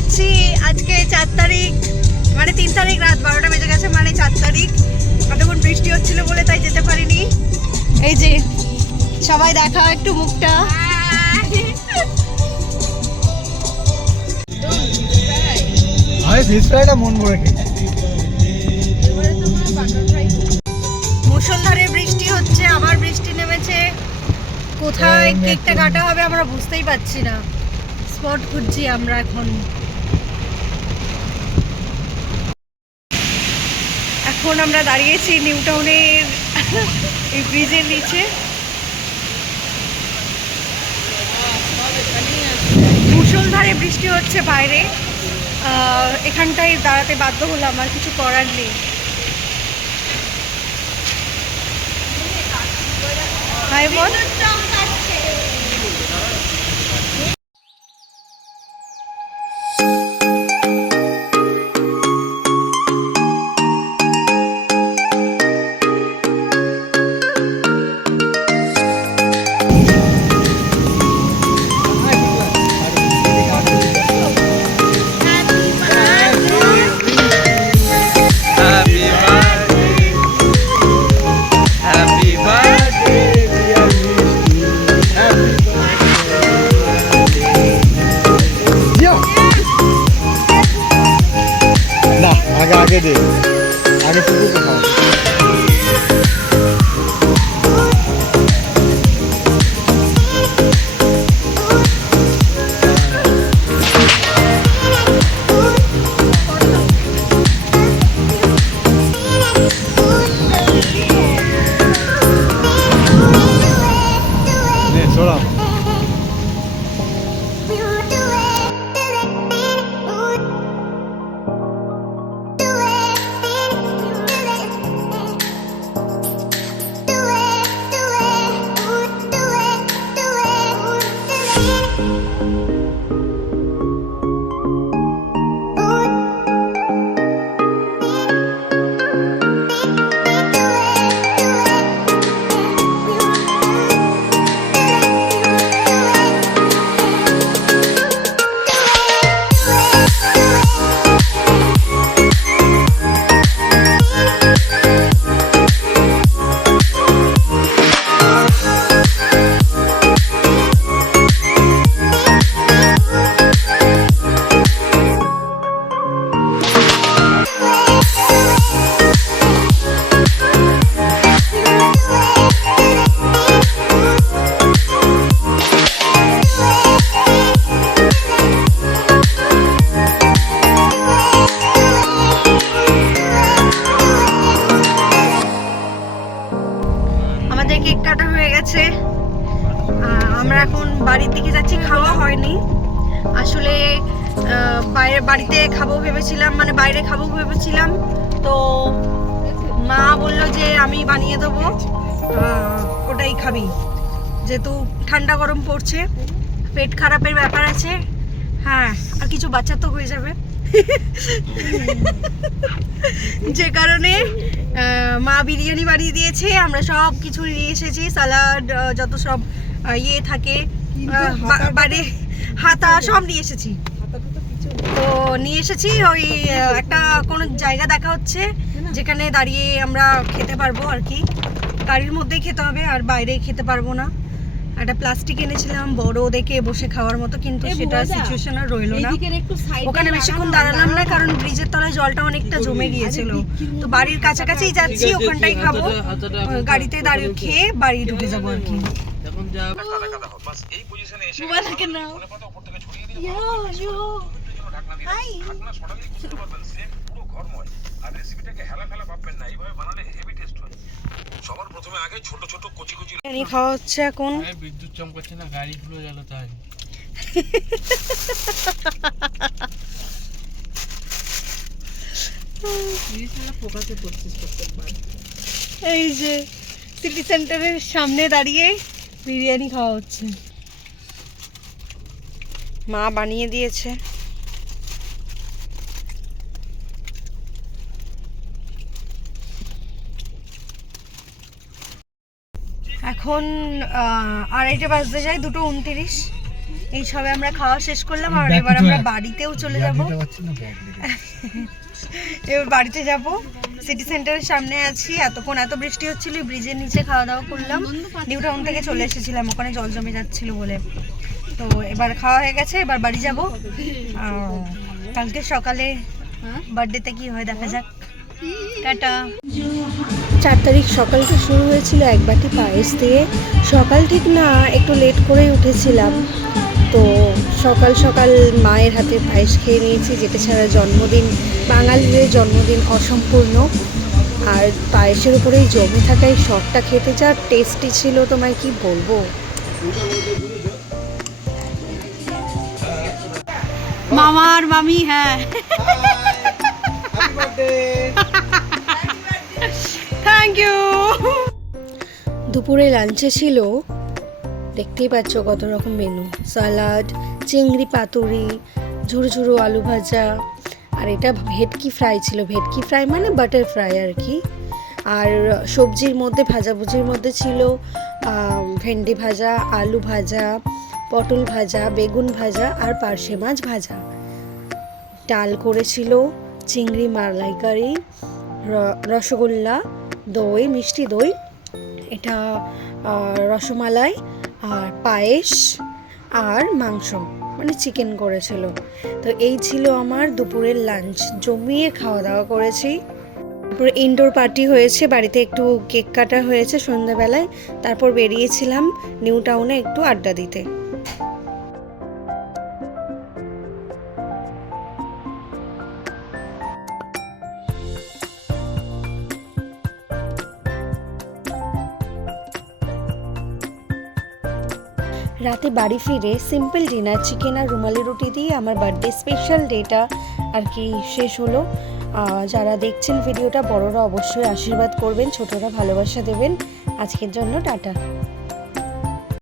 যাচ্ছি আজকে 4 তারিখ, মানে 3 তারিখ রাত 12টা বেজে গেছে, মানে 4 তারিখ। কতক্ষণ বৃষ্টি হচ্ছিল বলে তাই যেতে পারিনি। এই যে সবাই দেখা একটু মুখটা। মন ভরে মুষলধারে বৃষ্টি হচ্ছে, আবার বৃষ্টি নেমেছে। কোথায় কেকটা কাটা হবে আমরা বুঝতেই পারছি না। স্পট খুঁজছি আমরা এখন। এখন আমরা দাঁড়িয়েছি নিউ টাউনের এই ব্রিজের নিচে। মুষলধারে বৃষ্টি হচ্ছে বাইরে, এখানটায় দাঁড়াতে বাধ্য হলাম, আর কিছু করার নেই। হাই বল। आगे दे आगे टुकु को खाओ। ले छोड़ा কেক কাটা হয়ে গেছে। আমরা এখন বাড়ির দিকে যাচ্ছি। খাওয়া হয়নি আসলে, বাড়িতে খাবো ভেবেছিলাম, মানে বাইরে খাবো ভেবেছিলাম। তো মা বললো যে আমি বানিয়ে দেবো, ওটাই খাবি, যেহেতু ঠান্ডা গরম পড়ছে, পেট খারাপের ব্যাপার আছে। হ্যাঁ, আর কিছু বাচ্চা তো হয়ে যাবে, যে কারণে মা বিরিয়ানি বানিয়ে দিয়েছে। আমরা সব কিছু নিয়ে এসেছি, সালাড, যত সব ইয়ে থাকে, বাড়ি হাতা সব নিয়ে এসেছি। তো নিয়ে এসেছি, ওই একটা কোনো জায়গা দেখা হচ্ছে যেখানে দাঁড়িয়ে আমরা খেতে পারবো আর কি। গাড়ির মধ্যেই খেতে হবে, আর বাইরে খেতে পারবো না। একটা প্লাস্টিক এনেছিলাম বড় দেখে বসে খাওয়ার মতো, কিন্তু সেটা সিচুয়েশন আর রইলো না। ওখানে বেশিক্ষণ দাঁড়ালাম না, কারণ ব্রিজের তলায় জলটা অনেকটা জমে গিয়েছিল। তো বাড়ির কাছাকাছি যাচ্ছি, ওখানটাই খাবো, গাড়িতে দাঁড়িয়ে খেয়ে বাড়ি ঢুকে যাবো আর কি। সবার প্রথমে আগে ছোট ছোট কচি কচি খাওয়া হচ্ছে এখন। বিদ্যুৎ চমকাচ্ছে না, গাড়িগুলো গেল তাই। এই যে সিটি সেন্টারের সামনে দাঁড়িয়ে বিরিয়ানি খাওয়া হচ্ছে, মা বানিয়ে দিয়েছে। এখন 2:30 বাজতে যায়, 2:29। এই সবে আমরা খাওয়া শেষ করলাম আর এবার আমরা বাড়িতেও চলে যাব। এবার বাড়িতে যাব, সিটি সেন্টারের সামনে আছি। এতক্ষণ এত বৃষ্টি হচ্ছিল, ব্রিজের নিচে খাওয়া দাওয়া করলাম। নিউ টাউন থেকে চলে এসেছিলাম, ওখানে জল জমে যাচ্ছিল বলে। তো এবার খাওয়া হয়ে গেছে, এবার বাড়ি যাব। কালকে সকালে বার্থডেতে কি হয় দেখা যাক। টাটা। 4 তারিখ সকালটা শুরু হয়েছিল এক বাটি পায়েস দিয়ে। সকাল ঠিক না, একটু লেট করে উঠেছিলাম, তো সকাল সকাল মায়ের হাতে পায়েস খেয়ে নিয়েছি, যেটা ছাড়া জন্মদিন, বাঙালিদের জন্মদিন অসম্পূর্ণ। আর পায়েসের উপরেই জমে থাকা এই শটটা খেতে যা টেস্টি ছিল, তোমায় কি বলবো। মামা আর মামি, হ্যাঁ থ্যাংক ইউ। দুপুরে লাঞ্চে ছিল, দেখতেই পাচ্ছ কত রকম মেনু, সালাড, চিংড়ি পাতুরি, ঝুরো ঝুরো আলু ভাজা, আর এটা ভেটকি ফ্রাই ছিল। ভেটকি ফ্রাই মানে বাটার ফ্রাই আর কি। আর সবজির মধ্যে, ভাজাভুজির মধ্যে ছিল ভেন্ডি ভাজা, আলু ভাজা, পটল ভাজা, বেগুন ভাজা আর পার্শে মাছ ভাজা। ডাল করেছিল, চিংড়ি মালাইকারি, রসগোল্লা, দই, মিষ্টি দই, এটা রসমালাই, আর পায়েস আর মাংস মানে চিকেন করেছিল। তো এই ছিল আমার দুপুরের লাঞ্চ। জমিয়ে খাওয়া দাওয়া করেছি। তারপরে ইনডোর পার্টি হয়েছে, বাড়িতে একটু কেক কাটা হয়েছে সন্ধ্যাবেলায়। তারপর বেরিয়েছিলাম নিউ টাউনে একটু আড্ডা দিতে। রাতে বাড়ি ফিরে সিম্পল ডিনার, চিকেন আর রুমালি রুটি দিয়ে আমার বার্থডে স্পেশাল ডেটা আর কি শেষ হলো। যারা দেখছেন ভিডিওটা, বড়রা অবশ্যই আশীর্বাদ করবেন, ছোটরা ভালোবাসা দেবেন। আজকের জন্য টাটা।